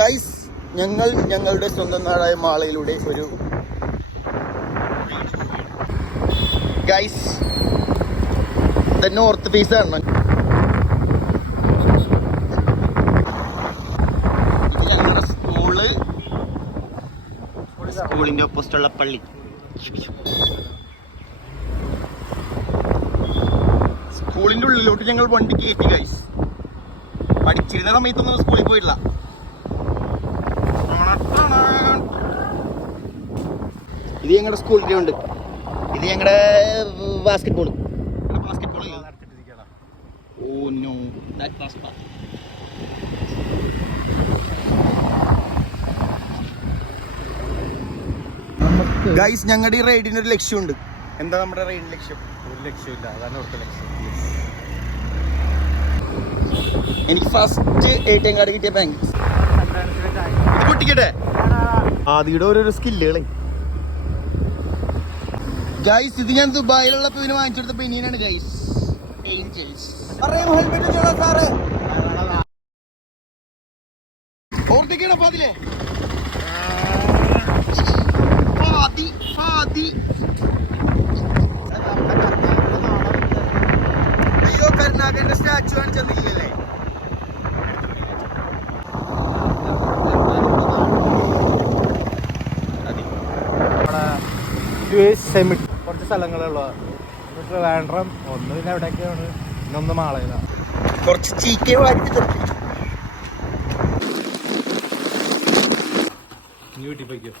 Guys, ഞങ്ങൾ ഞങ്ങളുടെ സ്വന്തം നാടായ മാളയിലൂടെ ഒരു ഗൈസ് നോർത്ത് ഫേസ് ആണ്. ഞങ്ങളുടെ സ്കൂളിന്റെ ഓപ്പോസിറ്റുള്ള പള്ളി. സ്കൂളിന്റെ ഉള്ളിലോട്ട് ഞങ്ങൾ വണ്ടി കയറ്റി ഗൈസ്. പഠിച്ചിരുന്ന സമയത്തൊന്നും സ്കൂളിൽ പോയിട്ടില്ല. ഇത് ഞങ്ങളുടെ സ്കൂൾ ഗ്രൗണ്ട്. ഇത് ഞങ്ങളുടെ ബാസ്കറ്റ് ബോൾ. ഗൈസ്, ഞങ്ങളുടെ ഈ റൈഡിന് ഒരു ലക്ഷ്യമുണ്ട്. എന്താ നമ്മുടെ റൈഡിന് ലക്ഷ്യം? ഒരു ലക്ഷ്യമില്ല, അതാണ് അവിടുത്തെ ലക്ഷ്യം. എനിക്ക് ഫസ്റ്റ് ATM കാർഡ് കിട്ടിയ ബാങ്ക്. ഇത് പൊട്ടിക്കട്ടെ. ആദ്യയുടെ ഓരോരോ സ്കില്ലുകളെ. ഗൈസ്, ഇത് ഞാൻ ദുബായിലുള്ളപ്പോ ഇവന് വാങ്ങിച്ചെടുത്ത പെനിയനാണ് ഗൈസ്. ഓർത്തിക്കണ പാതിലേ അയ്യോ, കരുണാകരന്റെ സ്റ്റാച്ചു കാണിച്ചെന്നില്ലല്ലേ? കുറച്ച് സ്ഥലങ്ങളുള്ള ട്രിവാൻഡ്രം, ഒന്ന് പിന്നെ എവിടെയൊക്കെയാണ്, ഇന്നൊന്ന് മാളയിലാണ്. കുറച്ച് ചീക്കെ വാങ്ങിട്ട് വീട്ടിൽ പോയിക്കോ.